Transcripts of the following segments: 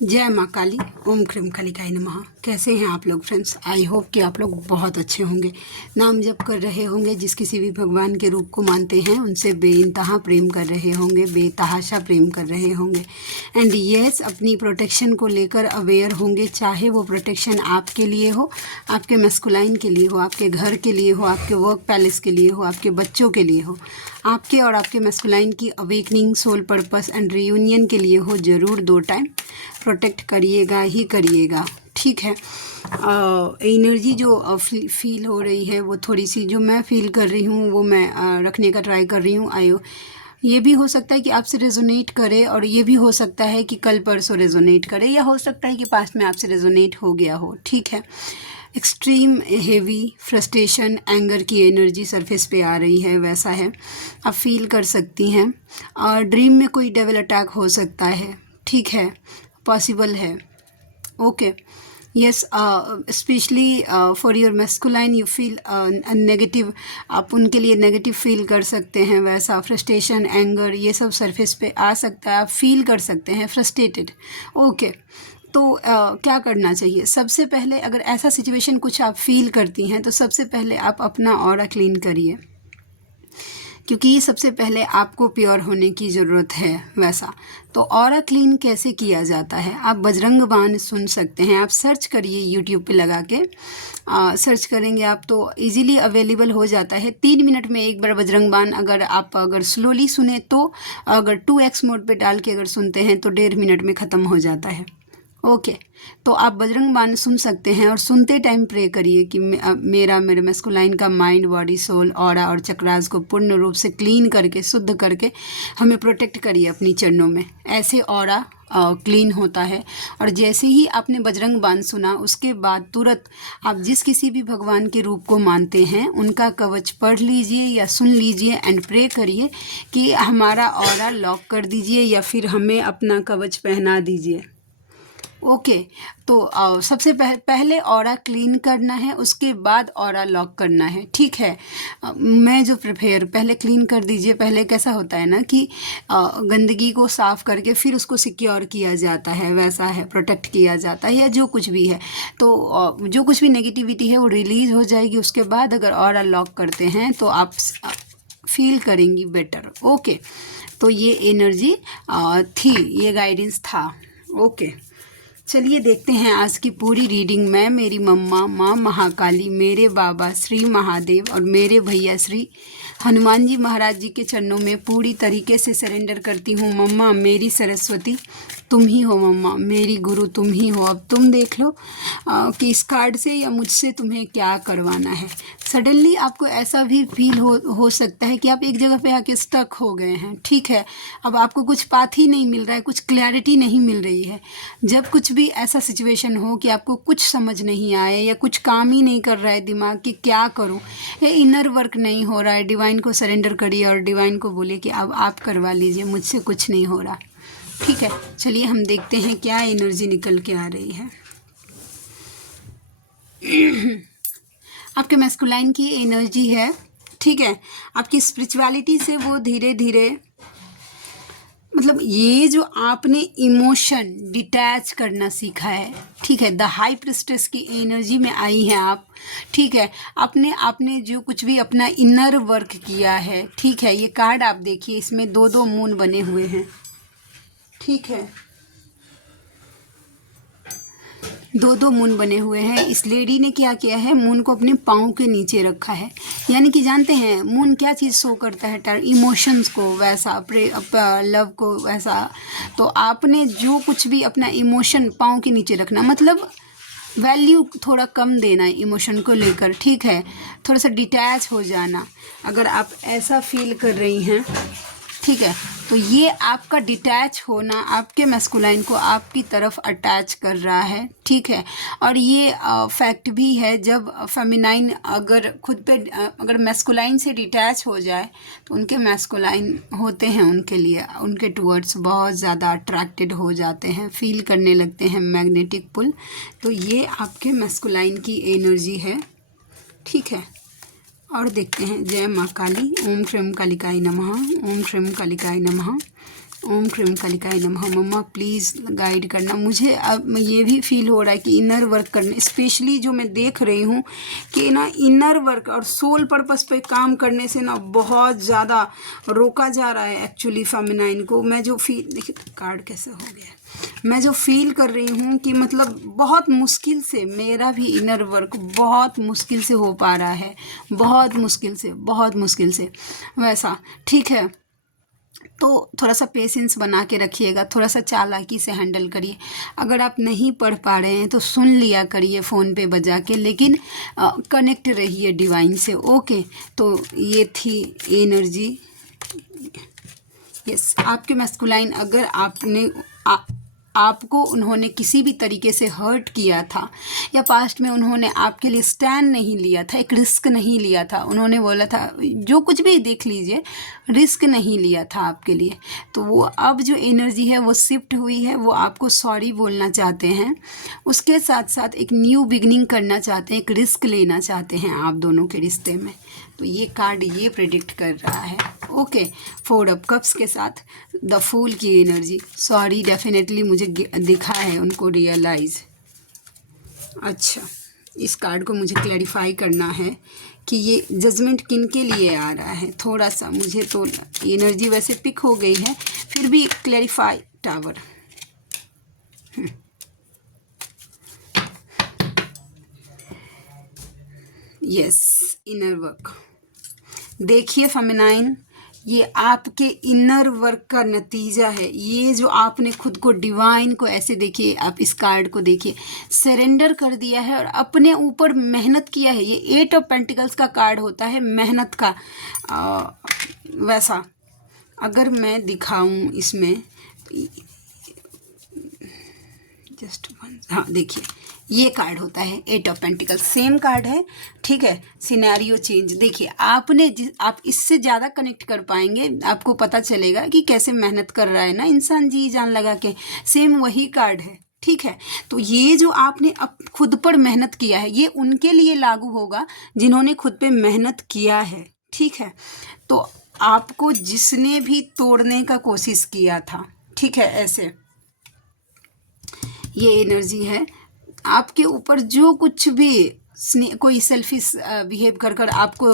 जय माँ काली। ओम क्रीम कालिकाय नमः। कैसे हैं आप लोग फ्रेंड्स? आई होप कि आप लोग बहुत अच्छे होंगे, नाम जप कर रहे होंगे, जिस किसी भी भगवान के रूप को मानते हैं उनसे बेइंतहा प्रेम कर रहे होंगे, बेतहाशा प्रेम कर रहे होंगे। एंड यस, अपनी प्रोटेक्शन को लेकर अवेयर होंगे, चाहे वो प्रोटेक्शन आपके लिए हो, आपके मैस्कुलाइन के लिए हो, आपके घर के लिए हो, आपके वर्क पैलेस के लिए हो, आपके बच्चों के लिए हो, आपके और आपके मैस्कुलाइन की awakening, soul purpose and reunion के लिए हो। ज़रूर 2 टाइम प्रोटेक्ट करिएगा ही करिएगा, ठीक है। एनर्जी जो फील हो रही है वो थोड़ी सी जो मैं फील कर रही हूँ वो मैं रखने का ट्राई कर रही हूँ। आयो, ये भी हो सकता है कि आपसे रेजोनेट करे, और ये भी हो सकता है कि कल परसों रेजोनेट करे, या हो सकता है कि पास्ट में आपसे रेजोनेट हो गया हो, ठीक है। एक्सट्रीम हेवी फ्रस्ट्रेशन, एंगर की एनर्जी सरफेस पे आ रही है, वैसा है, आप फील कर सकती हैं। और ड्रीम में कोई डेविल अटैक हो सकता है, ठीक है, पॉसिबल है। Okay, yes, specially for your masculine you feel negative, आप उनके लिए नेगेटिव फील कर सकते हैं, वैसा फ्रस्ट्रेशन, एंगर, ये सब सरफेस पे आ सकता है, आप फील कर सकते हैं फ्रस्ट्रेटेड। ओके, तो क्या करना चाहिए? सबसे पहले अगर ऐसा सिचुएशन कुछ आप फील करती हैं तो सबसे पहले आप अपना ऑरा क्लीन करिए, क्योंकि सबसे पहले आपको प्योर होने की ज़रूरत है। वैसा तो ऑरा क्लीन कैसे किया जाता है? आप बजरंग बाण सुन सकते हैं, आप सर्च करिए यूट्यूब पे लगा के, सर्च करेंगे आप तो इजीली अवेलेबल हो जाता है। 3 मिनट में एक बार बजरंग बाण अगर स्लोली सुने तो, अगर 2x मोड पे डाल के अगर सुनते हैं तो 1.5 मिनट में ख़त्म हो जाता है। ओके, तो आप बजरंग बाण सुन सकते हैं और सुनते टाइम प्रे करिए कि मेरे मैस्कुलाइन का माइंड, बॉडी, सोल, ऑरा और चक्रास को पूर्ण रूप से क्लीन करके, शुद्ध करके हमें प्रोटेक्ट करिए अपनी चरणों में। ऐसे ऑरा क्लीन होता है। और जैसे ही आपने बजरंग बाण सुना उसके बाद तुरंत आप जिस किसी भी भगवान के रूप को मानते हैं उनका कवच पढ़ लीजिए या सुन लीजिए एंड प्रे करिए कि हमारा ऑरा लॉक कर दीजिए, या फिर हमें अपना कवच पहना दीजिए। ओके, तो सबसे पहले ऑरा क्लीन करना है, उसके बाद ऑरा लॉक करना है, ठीक है। मैं जो प्रिपेयर, पहले क्लीन कर दीजिए। पहले कैसा होता है ना कि गंदगी को साफ़ करके फिर उसको सिक्योर किया जाता है, वैसा है, प्रोटेक्ट किया जाता है, या जो कुछ भी है तो जो कुछ भी नेगेटिविटी है वो रिलीज़ हो जाएगी। उसके बाद अगर ऑरा लॉक करते हैं तो आप फील करेंगी बेटर। ओके, तो ये एनर्जी थी, ये गाइडेंस था। ओके, चलिए देखते हैं आज की पूरी रीडिंग। मैं, मेरी मम्मा माँ महाकाली, मेरे बाबा श्री महादेव और मेरे भैया श्री हनुमान जी महाराज जी के चरणों में पूरी तरीके से सरेंडर करती हूँ। मम्मा मेरी सरस्वती तुम ही हो, मम्मा मेरी गुरु तुम ही हो। अब तुम देख लो कि इस कार्ड से या मुझसे तुम्हें क्या करवाना है। सडनली आपको ऐसा भी फील हो सकता है कि आप एक जगह पे आके स्टक हो गए हैं, ठीक है। अब आपको कुछ पाथ ही नहीं मिल रहा है, कुछ क्लैरिटी नहीं मिल रही है। जब कुछ भी ऐसा सिचुएशन हो कि आपको कुछ समझ नहीं आए या कुछ काम ही नहीं कर रहा है दिमाग कि क्या करूं, ये इनर वर्क नहीं हो रहा है, डिवाइन को सरेंडर करिए और डिवाइन को बोलिए कि अब आप करवा लीजिए, मुझसे कुछ नहीं हो रहा, ठीक है। चलिए हम देखते हैं क्या एनर्जी निकल के आ रही है। आपके मैस्कुलाइन की एनर्जी है, ठीक है। आपकी स्पिरिचुअलिटी से वो धीरे धीरे, मतलब ये जो आपने इमोशन डिटैच करना सीखा है, ठीक है, द हाई प्रिस्टेस की एनर्जी में आई हैं आप, ठीक है। आपने जो कुछ भी अपना इनर वर्क किया है, ठीक है। ये कार्ड आप देखिए, इसमें 2-2 मून बने हुए हैं, ठीक है, 2-2 मून बने हुए हैं। इस लेडी ने क्या किया है, मून को अपने पाँव के नीचे रखा है, यानी कि जानते हैं मून क्या चीज़ शो करता है, इमोशंस को, वैसा लव को, वैसा। तो आपने जो कुछ भी अपना इमोशन पाँव के नीचे रखना, मतलब वैल्यू थोड़ा कम देना इमोशन को लेकर, ठीक है, थोड़ा सा डिटैच हो जाना। अगर आप ऐसा फील कर रही हैं, ठीक है, तो ये आपका डिटैच होना आपके मैस्कुलाइन को आपकी तरफ अटैच कर रहा है, ठीक है। और ये फैक्ट भी है, जब फेमिनाइन अगर खुद पे अगर मैस्कुलाइन से डिटैच हो जाए तो उनके मैस्कुलाइन होते हैं, उनके लिए, उनके टुवर्ड्स बहुत ज़्यादा अट्रैक्टेड हो जाते हैं, फील करने लगते हैं मैग्नेटिक पुल। तो ये आपके मैस्कुलाइन की एनर्जी है, ठीक है। और देखते हैं। जय माँ काली। ओम श्रीम कालिकाय नमः। ओम श्रीम कालिकाय नमः। ओम क्रीम कालिकाय नमः। मम्मा प्लीज़ गाइड करना। मुझे अब ये भी फील हो रहा है कि इनर वर्क करने, स्पेशली जो मैं देख रही हूँ कि ना इनर वर्क और सोल पर्पस पे काम करने से ना बहुत ज़्यादा रोका जा रहा है एक्चुअली फेमिनाइन को। मैं जो फील, देखिए कार्ड कैसे हो गया, मैं जो फील कर रही हूँ कि मतलब बहुत मुश्किल से मेरा भी इनर वर्क बहुत मुश्किल से हो पा रहा है, बहुत मुश्किल से वैसा। ठीक है, तो थोड़ा सा पेशेंस बना के रखिएगा, थोड़ा सा चालाकी से हैंडल करिए। अगर आप नहीं पढ़ पा रहे हैं तो सुन लिया करिए फ़ोन पे बजा के, लेकिन कनेक्ट रहिए डिवाइन से। ओके, तो ये थी एनर्जी। यस, आपके मैस्कुलाइन अगर आपको उन्होंने किसी भी तरीके से हर्ट किया था या पास्ट में उन्होंने आपके लिए स्टैंड नहीं लिया था, एक रिस्क नहीं लिया था, उन्होंने बोला था जो कुछ भी देख लीजिए, रिस्क नहीं लिया था आपके लिए, तो वो अब जो एनर्जी है वो शिफ्ट हुई है, वो आपको सॉरी बोलना चाहते हैं। उसके साथ साथ एक न्यू बिगनिंग करना चाहते हैं, एक रिस्क लेना चाहते हैं आप दोनों के रिश्ते में। तो ये कार्ड ये प्रेडिक्ट कर रहा है। ओके, 4 ऑफ कप्स के साथ द फूल की एनर्जी। सॉरी, डेफिनेटली मुझे दिखा है उनको रियलाइज़। अच्छा, इस कार्ड को मुझे क्लैरिफाई करना है कि ये जजमेंट किन के लिए आ रहा है। थोड़ा सा मुझे तो एनर्जी वैसे पिक हो गई है, फिर भी clarify. Tower, yes, inner work. देखिए फेमिनाइन, ये आपके इनर वर्क का नतीजा है। ये जो आपने खुद को डिवाइन को ऐसे, देखिए आप इस कार्ड को देखिए, सरेंडर कर दिया है और अपने ऊपर मेहनत किया है। ये 8 ऑफ पेंटिकल्स का कार्ड होता है मेहनत का। वैसा अगर मैं दिखाऊं इसमें, जस्ट वन, हाँ देखिए ये कार्ड होता है 8 ऑफ पेंटिकल्स, सेम कार्ड है। ठीक है, सिनेरियो चेंज। देखिए आप इससे ज़्यादा कनेक्ट कर पाएंगे, आपको पता चलेगा कि कैसे मेहनत कर रहा है ना इंसान, जी जान लगा के। सेम वही कार्ड है। ठीक है, तो ये जो आपने अब खुद पर मेहनत किया है, ये उनके लिए लागू होगा जिन्होंने खुद पे मेहनत किया है। ठीक है, तो आपको जिसने भी तोड़ने का कोशिश किया था, ठीक है, ऐसे ये एनर्जी है आपके ऊपर, जो कुछ भी कोई सेल्फिश बिहेव कर कर आपको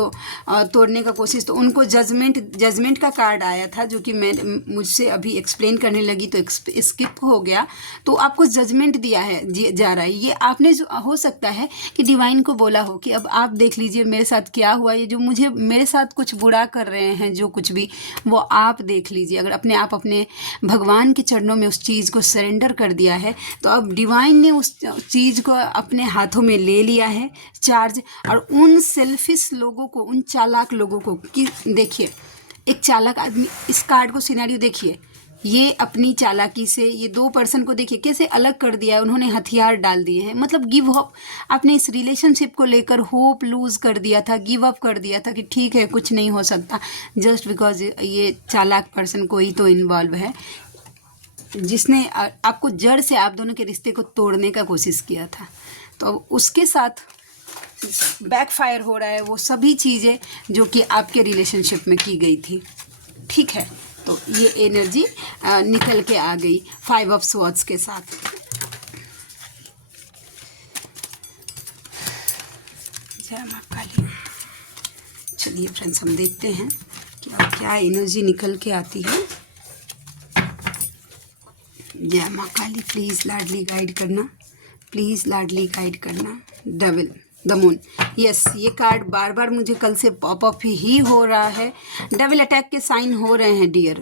तोड़ने का कोशिश, तो उनको जजमेंट का कार्ड आया था, जो कि मैं मुझसे अभी एक्सप्लेन करने लगी तो स्किप हो गया। तो आपको जजमेंट दिया है जा रहा है। ये आपने जो हो सकता है कि डिवाइन को बोला हो कि अब आप देख लीजिए मेरे साथ क्या हुआ, ये जो मुझे मेरे साथ कुछ बुरा कर रहे हैं, जो कुछ भी वो आप देख लीजिए। अगर अपने भगवान के चरणों में उस चीज़ को सरेंडर कर दिया है, तो अब डिवाइन ने उस चीज़ को अपने हाथों में ले लिया है चार्ज। और उन सेल्फिश लोगों को, उन चालाक लोगों को, कि देखिए एक चालाक आदमी, इस कार्ड को सिनेरियो देखिए, ये अपनी चालाकी से ये 2 पर्सन को देखिए कैसे अलग कर दिया है, उन्होंने हथियार डाल दिए हैं, मतलब गिव अप। आपने इस रिलेशनशिप को लेकर होप लूज कर दिया था, गिव अप कर दिया था कि ठीक है कुछ नहीं हो सकता, जस्ट बिकॉज ये चालाक पर्सन कोई तो इन्वॉल्व है जिसने आपको जड़ से आप दोनों के रिश्ते को तोड़ने का कोशिश किया था। तो उसके साथ बैकफायर हो रहा है वो सभी चीज़ें जो कि आपके रिलेशनशिप में की गई थी। ठीक है, तो ये एनर्जी निकल के आ गई 5 ऑफ स्वॉर्ड्स के साथ। जय मां काली। चलिए फ्रेंड्स, हम देखते हैं कि क्या एनर्जी निकल के आती है। जय मां काली, प्लीज़ लाडली गाइड करना, प्लीज़ लाडली गाइड करना। Devil, the moon. यस, ये कार्ड बार बार मुझे कल से पॉपअप ही हो रहा है। डेविल अटैक के साइन हो रहे हैं डियर,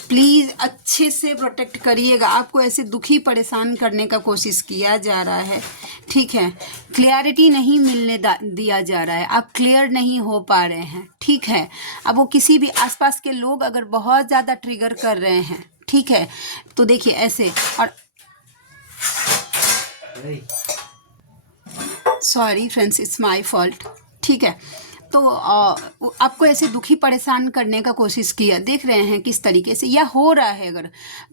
प्लीज़ अच्छे से प्रोटेक्ट करिएगा। आपको ऐसे दुखी परेशान करने का कोशिश किया जा रहा है। ठीक है, क्लियरिटी नहीं मिलने दिया जा रहा है, आप क्लियर नहीं हो पा रहे हैं। ठीक है, अब वो किसी भी आसपास के लोग अगर बहुत ज़्यादा ट्रिगर कर रहे हैं, ठीक है, तो देखिए ऐसे, और sorry friends, it's my fault. ठीक है, तो आपको ऐसे दुखी परेशान करने का कोशिश किया, देख रहे हैं किस तरीके से या हो रहा है। अगर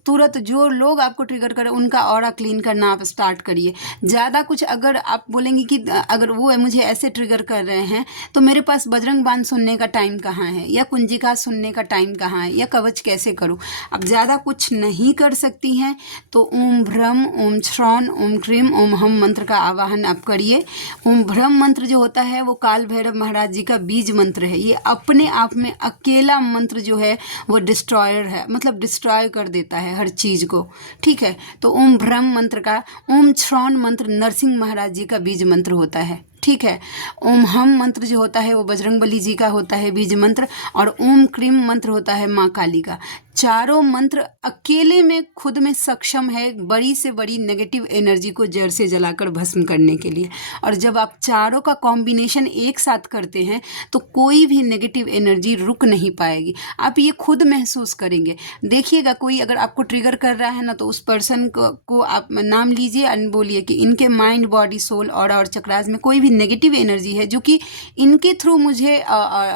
तुरंत जो लोग आपको ट्रिगर करें उनका ऑरा क्लीन करना आप स्टार्ट करिए। ज़्यादा कुछ अगर आप बोलेंगे कि अगर वो मुझे ऐसे ट्रिगर कर रहे हैं तो मेरे पास बजरंग बाण सुनने का टाइम कहाँ है, या कुंजिका सुनने का टाइम कहाँ है, या कवच कैसे करूँ। अब ज़्यादा कुछ नहीं कर सकती हैं तो ओम भ्रम, ओम श्रवण, ओम क्रीम, ओम हम मंत्र का आवाहन आप करिए। ओम भ्रम मंत्र जो होता है वो काल भैरव महाराज जी का बीज मंत्र है। ये अपने आप में अकेला मंत्र जो है वो डिस्ट्रॉयर है, मतलब डिस्ट्रॉय कर देता है हर चीज़ को। ठीक है, तो ओम भ्रम मंत्र का, ओम श्रवण मंत्र नरसिंह महाराज जी का बीज मंत्र होता है। ठीक है, ओम हम मंत्र जो होता है वो बजरंगबली जी का होता है बीज मंत्र, और ओम क्रीम मंत्र होता है माँ काली का। चारों मंत्र अकेले में खुद में सक्षम है बड़ी से बड़ी नेगेटिव एनर्जी को जड़ से जलाकर भस्म करने के लिए। और जब आप चारों का कॉम्बिनेशन एक साथ करते हैं तो कोई भी नेगेटिव एनर्जी रुक नहीं पाएगी। आप ये खुद महसूस करेंगे। देखिएगा, कोई अगर आपको ट्रिगर कर रहा है ना तो उस पर्सन को आप नाम लीजिए और बोलिए कि इनके माइंड, बॉडी, सोल और चक्रास में कोई भी नेगेटिव एनर्जी है जो कि इनके थ्रू मुझे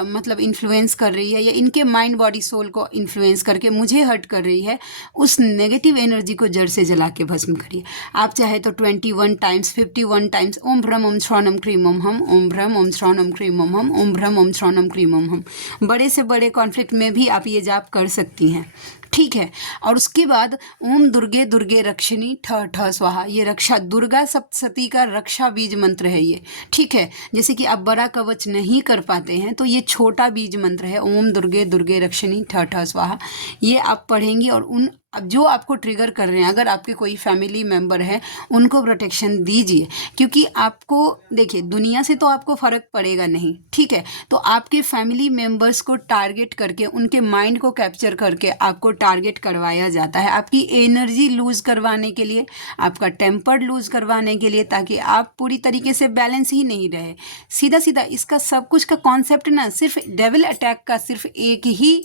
मतलब इन्फ्लुएंस कर रही है, या इनके माइंड, बॉडी, सोल को इन्फ्लुएंस करके मुझे हर्ट कर रही है, उस नेगेटिव एनर्जी को जड़ से जला के भस्म करिए। आप चाहे तो 21 टाइम्स, 51 टाइम्स ओम भ्रम ओम श्रवणम क्रीम ओम हम, ओम भ्रम ओम श्रवणम क्रीम ओम हम, ओम भ्रम ओम श्रवणम क्रीम ओम हम। बड़े से बड़े कॉन्फ्लिक्ट में भी आप ये जाप कर सकती हैं। ठीक है, और उसके बाद ओम दुर्गे दुर्गे रक्षिणी ठ ठ स्वाहा, ये रक्षा दुर्गा सप्तशती का रक्षा बीज मंत्र है ये। ठीक है, जैसे कि आप बड़ा कवच नहीं कर पाते हैं तो ये छोटा बीज मंत्र है, ओम दुर्गे दुर्गे रक्षिणी ठ ठ स्वाहा। ये आप पढ़ेंगी और उन अब जो आपको ट्रिगर कर रहे हैं, अगर आपके कोई फैमिली मेम्बर है उनको प्रोटेक्शन दीजिए, क्योंकि आपको देखिए दुनिया से तो आपको फ़र्क पड़ेगा नहीं। ठीक है, तो आपके फैमिली मेम्बर्स को टारगेट करके उनके माइंड को कैप्चर करके आपको टारगेट करवाया जाता है, आपकी एनर्जी लूज़ करवाने के लिए, आपका टेम्पर लूज़ करवाने के लिए, ताकि आप पूरी तरीके से बैलेंस ही नहीं रहे। सीधा सीधा इसका सब कुछ का कॉन्सेप्ट ना सिर्फ डेविल अटैक का सिर्फ एक ही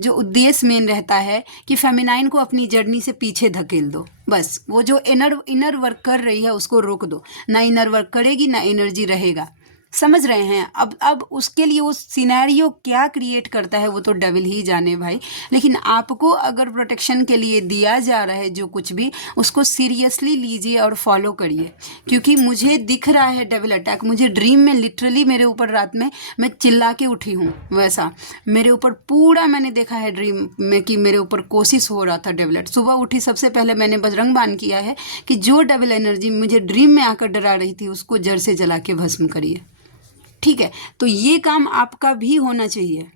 जो उद्देश्य मेन रहता है कि फेमिनाइन को अपनी जर्नी से पीछे धकेल दो। बस वो जो इनर वर्क कर रही है उसको रोक दो, ना इनर वर्क करेगी ना एनर्जी रहेगा। समझ रहे हैं। अब उसके लिए वो सिनेरियो क्या क्रिएट करता है वो तो डेविल ही जाने भाई, लेकिन आपको अगर प्रोटेक्शन के लिए दिया जा रहा है जो कुछ भी, उसको सीरियसली लीजिए और फॉलो करिए। क्योंकि मुझे दिख रहा है डेविल अटैक, मुझे ड्रीम में लिटरली मेरे ऊपर रात में मैं चिल्ला के उठी हूँ, वैसा मेरे ऊपर पूरा मैंने देखा है ड्रीम में कि मेरे ऊपर कोशिश हो रहा था डेविल अटैक। सुबह उठी सबसे पहले मैंने बजरंग बाण किया है कि जो डेविल एनर्जी मुझे ड्रीम में आकर डरा रही थी उसको जड़ से जला के भस्म करिए। ठीक है, तो ये काम आपका भी होना चाहिए,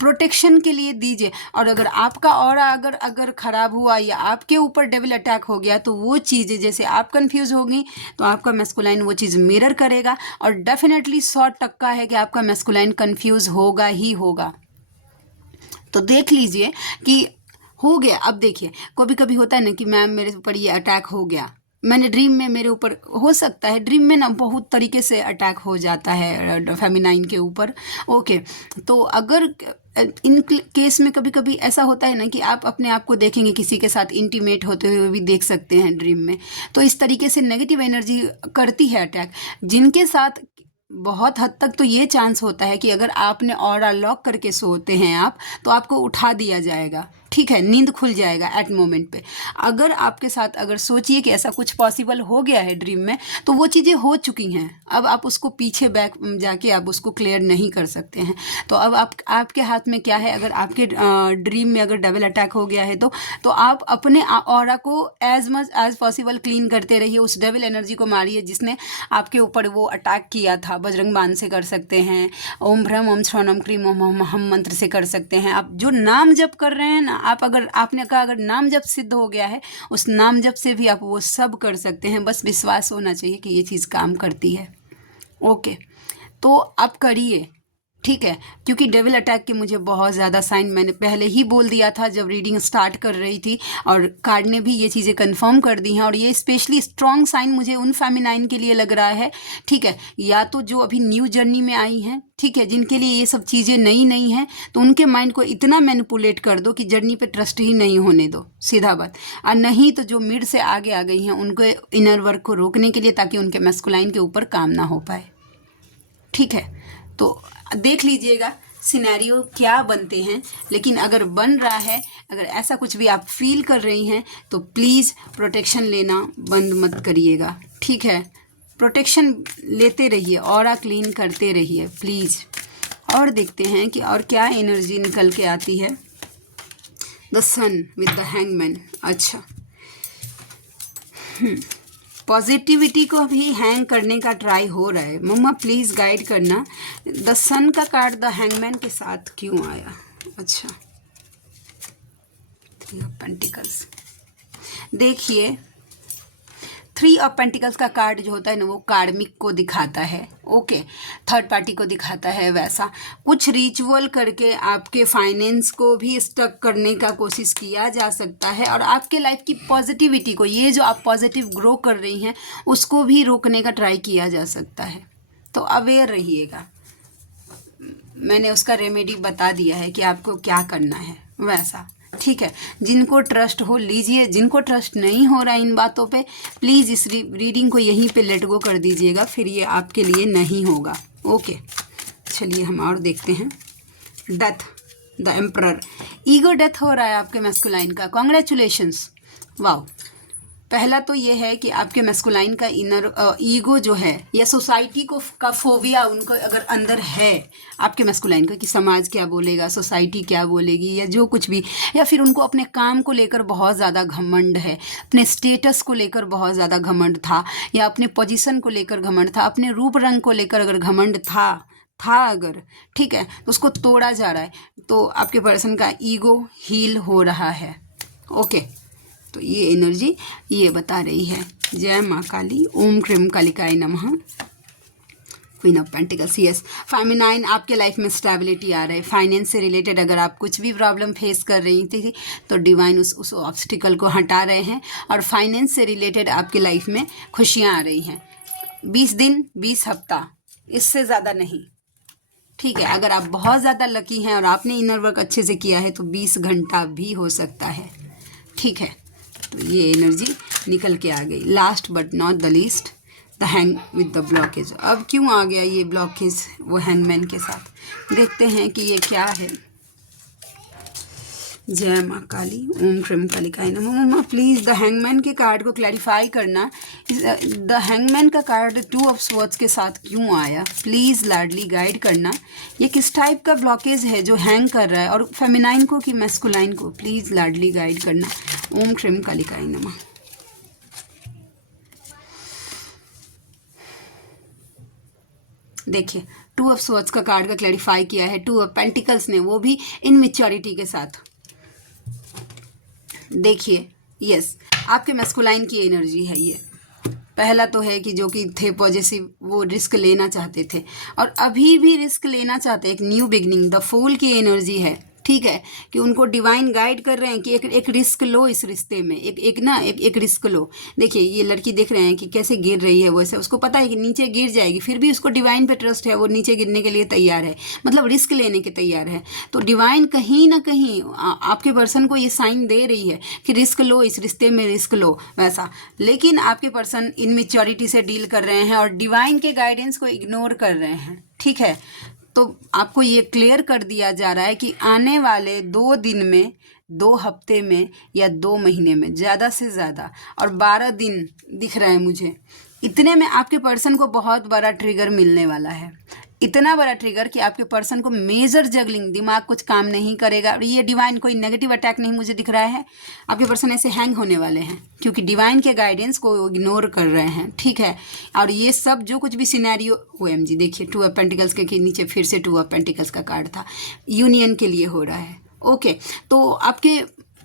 प्रोटेक्शन के लिए दीजिए। और अगर आपका ऑरा अगर ख़राब हुआ या आपके ऊपर डेविल अटैक हो गया तो वो चीज़ें जैसे आप कंफ्यूज होगी तो आपका मैस्कुलाइन वो चीज़ मिरर करेगा, और डेफिनेटली 100% है कि आपका मैस्कुलाइन कंफ्यूज होगा ही होगा। तो देख लीजिए कि हो गया। अब देखिए कभी कभी होता है ना कि मैम मेरे ऊपर ये अटैक हो गया, मैंने ड्रीम में मेरे ऊपर, हो सकता है ड्रीम में ना बहुत तरीके से अटैक हो जाता है फेमिनाइन के ऊपर। ओके, तो अगर इन केस में कभी कभी ऐसा होता है ना कि आप अपने आप को देखेंगे किसी के साथ इंटीमेट होते हुए भी देख सकते हैं ड्रीम में, तो इस तरीके से नेगेटिव एनर्जी करती है अटैक। जिनके साथ बहुत हद तक तो ये चांस होता है कि अगर आपने ऑरा लॉक करके सोते हैं आप, तो आपको उठा दिया जाएगा। ठीक है, नींद खुल जाएगा एट मोमेंट पे। अगर आपके साथ अगर सोचिए कि ऐसा कुछ पॉसिबल हो गया है ड्रीम में, तो वो चीज़ें हो चुकी हैं, अब आप उसको पीछे बैक जाके आप उसको क्लियर नहीं कर सकते हैं। तो अब आपके हाथ में क्या है, अगर आपके ड्रीम में अगर डबल अटैक हो गया है तो आप अपने ऑरा को as much as possible clean करते रहिए, उस डेविल एनर्जी को मारिए जिसने आपके ऊपर वो अटैक किया था। बजरंग बाण से कर सकते हैं, ओम भ्रम ओम श्रवणम क्रीम ओम हम मंत्र से कर सकते हैं। आप जो नाम जप कर रहे हैं ना, आप अगर आपने कहा अगर नाम जप सिद्ध हो गया है, उस नाम जप से भी आप वो सब कर सकते हैं। बस विश्वास होना चाहिए कि ये चीज़ काम करती है। ओके, तो आप करिए। ठीक है, क्योंकि डेविल अटैक के मुझे बहुत ज़्यादा साइन मैंने पहले ही बोल दिया था जब रीडिंग स्टार्ट कर रही थी, और कार्ड ने भी ये चीज़ें कंफर्म कर दी हैं। और ये स्पेशली स्ट्रॉन्ग साइन मुझे उन फेमिनाइन के लिए लग रहा है। ठीक है, या तो जो अभी न्यू जर्नी में आई हैं, ठीक है, जिनके लिए ये सब चीज़ें नई नई हैं, तो उनके माइंड को इतना मैनिपुलेट कर दो कि जर्नी पे ट्रस्ट ही नहीं होने दो, सीधा बात। और नहीं तो जो मिड से आगे आ गई हैं उनको इनर वर्क को रोकने के लिए, ताकि उनके मैस्कुलाइन के ऊपर काम ना हो पाए। ठीक है, तो देख लीजिएगा सिनेरियो क्या बनते हैं। लेकिन अगर बन रहा है, अगर ऐसा कुछ भी आप फील कर रही हैं तो प्लीज़ प्रोटेक्शन लेना बंद मत करिएगा, ठीक है। प्रोटेक्शन लेते रहिए, ऑरा क्लीन करते रहिए प्लीज़। और देखते हैं कि और क्या एनर्जी निकल के आती है। The sun with the hangman. अच्छा, पॉजिटिविटी को भी हैंग करने का ट्राई हो रहा है। मम्मा प्लीज़ गाइड करना, द सन का कार्ड द हैंगमैन के साथ क्यों आया। अच्छा, 3 ऑफ पेंटिकल्स। देखिए 3 ऑफ पेंटिकल्स का कार्ड जो होता है ना, वो कार्मिक को दिखाता है, ओके, थर्ड पार्टी को दिखाता है। वैसा कुछ रिचुअल करके आपके फाइनेंस को भी स्टक करने का कोशिश किया जा सकता है, और आपके लाइफ की पॉजिटिविटी को, ये जो आप पॉजिटिव ग्रो कर रही हैं, उसको भी रोकने का ट्राई किया जा सकता है। तो अवेयर रहिएगा। मैंने उसका रेमेडी बता दिया है कि आपको क्या करना है, वैसा, ठीक है। जिनको ट्रस्ट हो लीजिए, जिनको ट्रस्ट नहीं हो रहा इन बातों पे, प्लीज़ इस रीडिंग को यहीं पे लेट गो कर दीजिएगा, फिर ये आपके लिए नहीं होगा, ओके। चलिए हम और देखते हैं। Death, the emperor, ego death हो रहा है आपके मैस्कुलाइन का, कॉन्ग्रेचुलेशंस, वाओ। पहला तो ये है कि आपके मैस्कुलाइन का इनर ईगो जो है, या सोसाइटी को का फोबिया उनको अगर अंदर है आपके मैस्कुलाइन का, कि समाज क्या बोलेगा, सोसाइटी क्या बोलेगी, या जो कुछ भी, या फिर उनको अपने काम को लेकर बहुत ज़्यादा घमंड है, अपने स्टेटस को लेकर बहुत ज़्यादा घमंड था, या अपने पोजीशन को लेकर घमंड था, अपने रूप रंग को लेकर अगर घमंड था अगर, ठीक है, तो उसको तोड़ा जा रहा है। तो आपके पर्सन का ईगो हील हो रहा है, ओके। तो ये एनर्जी ये बता रही है। जय माँ काली, ओम क्रीम कालिकाय नमः। Queen of pentacles, yes, feminine, आपके लाइफ में स्टेबिलिटी आ रहा है। फाइनेंस से रिलेटेड अगर आप कुछ भी प्रॉब्लम फेस कर रही थी तो डिवाइन उस ऑब्स्टिकल को हटा रहे हैं, और फाइनेंस से रिलेटेड आपके लाइफ में खुशियाँ आ रही हैं। 20 दिन, 20 हफ्ता, इससे ज़्यादा नहीं, ठीक है। अगर आप बहुत ज़्यादा लकी हैं और आपने इनर वर्क अच्छे से किया है तो 20 घंटा भी हो सकता है, ठीक है। तो ये एनर्जी निकल के आ गई। Last but not the least, the hang with the blockage. अब क्यों आ गया ये ब्लॉकेज वो हैंगमैन के साथ, देखते हैं कि ये क्या है। जय माँ काली, ओम क्रीम कालिकाय नमः। मम्मा प्लीज़ द हैंगमैन के कार्ड को क्लैरिफाई करना। द हैंगमैन का कार्ड 2 ऑफ स्वॉर्ड्स के साथ क्यों आया, प्लीज़ लाडली गाइड करना। ये किस टाइप का ब्लॉकेज है जो हैंग कर रहा है, और फेमिनाइन को कि मैस्कुलाइन को, प्लीज़ लाडली गाइड करना। ओम क्रीम कालिकाय नमः। देखिए 2 ऑफ स्वॉर्ड्स का कार्ड का क्लैरिफाई किया है 2 ऑफ पेंटिकल्स ने, वो भी इनमेच्योरिटी के साथ। देखिए यस, आपके मैस्कुलाइन की एनर्जी है ये। पहला तो है कि जो कि थे पॉजिटिव, वो रिस्क लेना चाहते थे और अभी भी रिस्क लेना चाहते हैं। एक न्यू बिगनिंग, द फूल की एनर्जी है, ठीक है, कि उनको डिवाइन गाइड कर रहे हैं कि एक रिस्क लो इस रिश्ते में, एक रिस्क लो। देखिए ये लड़की देख रहे हैं कि कैसे गिर रही है, वैसे उसको पता है कि नीचे गिर जाएगी, फिर भी उसको डिवाइन पे ट्रस्ट है, वो नीचे गिरने के लिए तैयार है, मतलब रिस्क लेने के तैयार है। तो डिवाइन कहीं ना कहीं आपके पर्सन को ये साइन दे रही है कि रिस्क लो इस रिश्ते में, रिस्क लो वैसा। लेकिन आपके पर्सन इनमेच्योरिटी से डील कर रहे हैं और डिवाइन के गाइडेंस को इग्नोर कर रहे हैं, ठीक है। तो आपको ये क्लियर कर दिया जा रहा है कि आने वाले 2 दिन में, 2 हफ्ते में या 2 महीने में, ज़्यादा से ज़्यादा, और 12 दिन दिख रहा है मुझे, इतने में आपके पर्सन को बहुत बड़ा ट्रिगर मिलने वाला है। इतना बड़ा ट्रिगर कि आपके पर्सन को मेजर जगलिंग, दिमाग कुछ काम नहीं करेगा। और ये डिवाइन कोई नेगेटिव अटैक नहीं मुझे दिख रहा है। आपके पर्सन ऐसे हैंग होने वाले हैं क्योंकि डिवाइन के गाइडेंस को इग्नोर कर रहे हैं, ठीक है। और ये सब जो कुछ भी सिनेरियो, OMG देखिए 2 ऑफ पेंटिकल्स के नीचे फिर से 2 ऑफ पेंटिकल्स का कार्ड था, यूनियन के लिए हो रहा है, ओके। तो आपके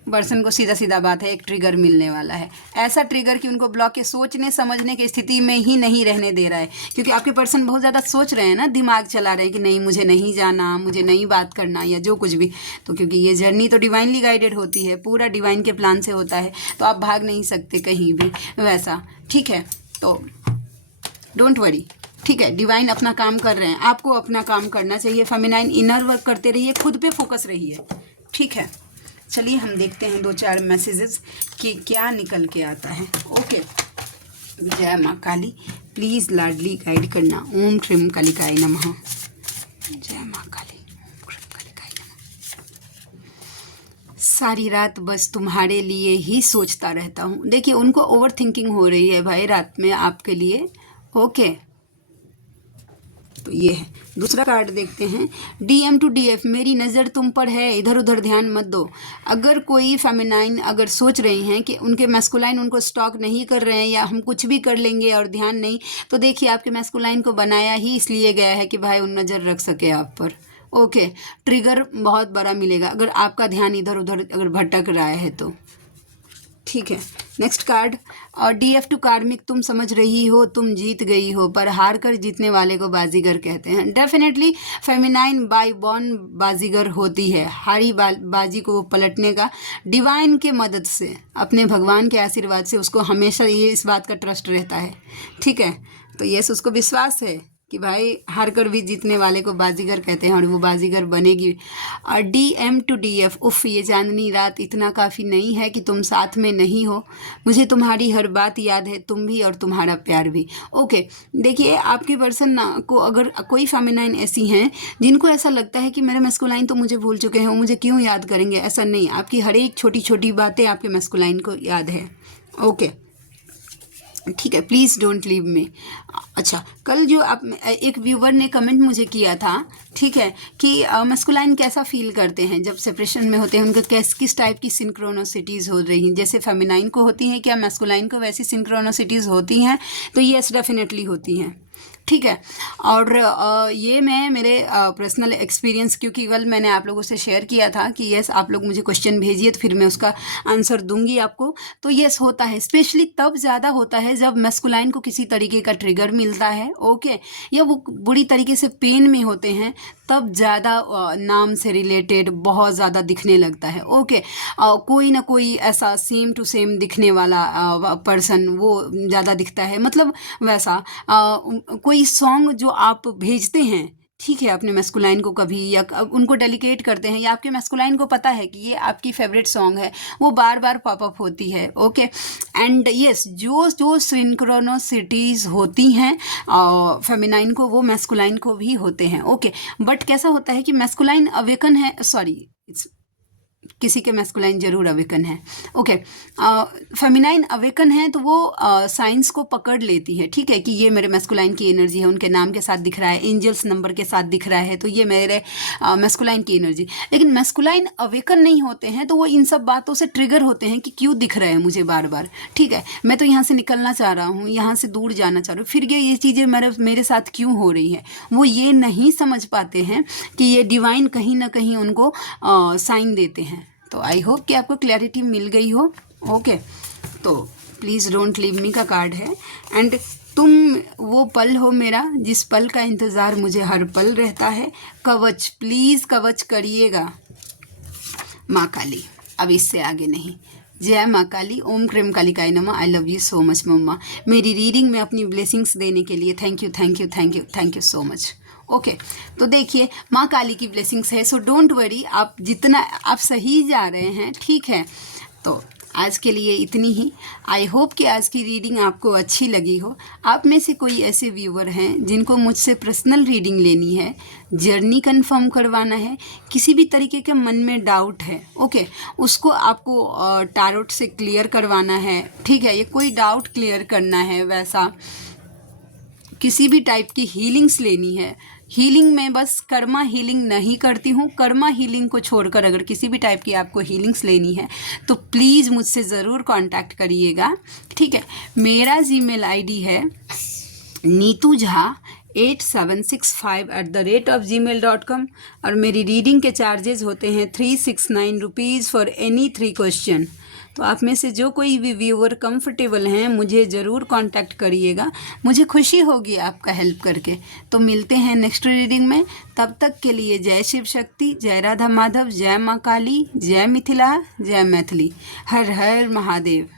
पर्सन को सीधा सीधा बात है, एक ट्रिगर मिलने वाला है, ऐसा ट्रिगर कि उनको ब्लॉक के सोचने समझने की स्थिति में ही नहीं रहने दे रहा है। क्योंकि आपके पर्सन बहुत ज़्यादा सोच रहे हैं ना, दिमाग चला रहे हैं कि नहीं मुझे नहीं जाना, मुझे नहीं बात करना या जो कुछ भी। तो क्योंकि ये जर्नी तो डिवाइनली गाइडेड होती है, पूरा डिवाइन के प्लान से होता है, तो आप भाग नहीं सकते कहीं भी वैसा, ठीक है। तो डोंट वरी, ठीक है, डिवाइन अपना काम कर रहे हैं, आपको अपना काम करना चाहिए। फेमिनाइन इनर वर्क करते रहिए, खुद पे फोकस रहिए, ठीक है। चलिए हम देखते हैं 2-4 मैसेजेस कि क्या निकल के आता है, ओके। जय माँ काली, प्लीज़ लाडली गाइड करना। ओम क्रीम कालिकाय नमः। जय माँ काली। सारी रात बस तुम्हारे लिए ही सोचता रहता हूँ। देखिए उनको ओवर थिंकिंग हो रही है भाई रात में आपके लिए। ओके, तो ये है। दूसरा कार्ड देखते हैं, DM टू DF, मेरी नज़र तुम पर है, इधर उधर ध्यान मत दो। अगर कोई फेमिनाइन अगर सोच रही हैं कि उनके मैस्कुलाइन उनको स्टॉक नहीं कर रहे हैं या हम कुछ भी कर लेंगे और ध्यान नहीं, तो देखिए आपके मैस्कुलाइन को बनाया ही इसलिए गया है कि भाई उन नज़र रख सके आप पर। ओके, ट्रिगर बहुत बड़ा मिलेगा अगर आपका ध्यान इधर उधर अगर भटक रहा है तो। ठीक है, नेक्स्ट कार्ड, और DF टू कार्मिक, तुम समझ रही हो तुम जीत गई हो, पर हार कर जीतने वाले को बाजीगर कहते हैं। डेफिनेटली फेमिनाइन बाय बॉर्न बाजीगर होती है। हारी बाजी को पलटने का डिवाइन के मदद से, अपने भगवान के आशीर्वाद से उसको हमेशा ये इस बात का ट्रस्ट रहता है। ठीक है, तो यस उसको विश्वास है कि भाई हार कर भी जीतने वाले को बाजीगर कहते हैं और वो बाजीगर बनेगी। और DM टू DF, उफ ये चांदनी रात इतना काफ़ी नहीं है कि तुम साथ में नहीं हो, मुझे तुम्हारी हर बात याद है, तुम भी और तुम्हारा प्यार भी। ओके, देखिए आपकी पर्सन ना को अगर कोई फेमिनाइन ऐसी हैं जिनको ऐसा लगता है कि मेरे मैस्कुलाइन तो मुझे भूल चुके हैं, मुझे क्यों याद करेंगे, ऐसा नहीं, आपकी हर एक छोटी छोटी बातें आपके मैस्कुलाइन को याद है। ओके, ठीक है, प्लीज़ डोंट लीव मी। अच्छा, कल जो आप एक व्यूवर ने कमेंट मुझे किया था, ठीक है, कि मैस्कुलाइन कैसा फील करते हैं जब सेपरेशन में होते हैं, उनको किस टाइप की सिंक्रोनोसिटीज़ हो रही हैं, जैसे फेमिनाइन को होती हैं क्या मैस्कुलाइन को वैसी सिंक्रोनोसिटीज़ होती हैं? तो यस डेफिनेटली होती हैं। ठीक है, और ये मैं मेरे पर्सनल एक्सपीरियंस, क्योंकि कल मैंने आप लोगों से शेयर किया था कि यस आप लोग मुझे क्वेश्चन भेजिए तो फिर मैं उसका आंसर दूंगी आपको। तो यस होता है, स्पेशली तब ज़्यादा होता है जब मैस्कुलाइन को किसी तरीके का ट्रिगर मिलता है। ओके, या वो बुरी तरीके से पेन में होते हैं, तब ज़्यादा नाम से रिलेटेड बहुत ज़्यादा दिखने लगता है। ओके, कोई ना कोई ऐसा सेम टू सेम दिखने वाला पर्सन वो ज़्यादा दिखता है, मतलब वैसा कोई सॉन्ग जो आप भेजते हैं, ठीक है, अपने मैस्कुलाइन को कभी या उनको डेलिकेट करते हैं या आपके मैस्कुलाइन को पता है कि ये आपकी फेवरेट सॉन्ग है, वो बार बार पॉपअप होती है। ओके, एंड यस जो जो सिंक्रोनोसिटीज़ होती हैं फेमिनाइन को वो मैस्कुलाइन को भी होते हैं। ओके, बट कैसा होता है कि मैस्कुलाइन अवेकन है, सॉरी किसी के मैस्कुलाइन जरूर अवेकन है। ओके, फेमिनाइन अवेकन है तो वो साइंस को पकड़ लेती है, ठीक है, कि ये मेरे मैस्कुलाइन की एनर्जी है, उनके नाम के साथ दिख रहा है, एंजल्स नंबर के साथ दिख रहा है, तो ये मेरे मैस्कुलाइन की एनर्जी। लेकिन मैस्कुलाइन अवेकन नहीं होते हैं तो वो इन सब बातों से ट्रिगर होते हैं कि क्यों दिख रहे हैं मुझे बार बार। ठीक है, मैं तो यहाँ से निकलना चाह रहा हूँ, यहाँ से दूर जाना चाह रहा हूँ, फिर ये चीज़ें मेरे साथ क्यों हो रही है, वो ये नहीं समझ पाते हैं कि ये डिवाइन कहीं ना कहीं उनको साइन देते हैं। तो आई होप कि आपको क्लैरिटी मिल गई हो। ओके, तो प्लीज़ डोंट लीव मी का कार्ड है, एंड तुम वो पल हो मेरा जिस पल का इंतज़ार मुझे हर पल रहता है, कवच प्लीज़ कवच करिएगा माँ काली, अब इससे आगे नहीं। जय माँ काली, ओम क्रीम कालिकाय नमः। I love you so much मम्मा, मेरी रीडिंग में अपनी ब्लेसिंग्स देने के लिए thank you thank you thank you thank you so much. Okay, तो देखिए माँ काली की ब्लेसिंग्स है, सो डोंट वरी, आप जितना आप सही जा रहे हैं, ठीक है। तो आज के लिए इतनी ही। आई होप कि आज की रीडिंग आपको अच्छी लगी हो। आप में से कोई ऐसे व्यूवर हैं जिनको मुझसे पर्सनल रीडिंग लेनी है, जर्नी कंफर्म करवाना है, किसी भी तरीके के मन में डाउट है, ओके, उसको आपको टारोट से क्लियर करवाना है, ठीक है, ये कोई डाउट क्लियर करना है, वैसा किसी भी टाइप की हीलिंग्स लेनी है, हीलिंग में बस कर्मा हीलिंग नहीं करती हूँ, कर्मा हीलिंग को छोड़कर अगर किसी भी टाइप की आपको हीलिंग्स लेनी है तो प्लीज़ मुझसे ज़रूर कांटेक्ट करिएगा, ठीक है। मेरा जीमेल आईडी है neetujha8765@gmail.com और मेरी रीडिंग के चार्जेस होते हैं 369 रुपीज़ फॉर एनी 3 क्वेश्चन। तो आप में से जो कोई भी व्यूअर कंफर्टेबल हैं मुझे ज़रूर कांटेक्ट करिएगा, मुझे खुशी होगी आपका हेल्प करके। तो मिलते हैं नेक्स्ट रीडिंग में, तब तक के लिए जय शिव शक्ति, जय राधा माधव, जय माँ काली, जय मिथिला, जय मैथिली, हर हर महादेव।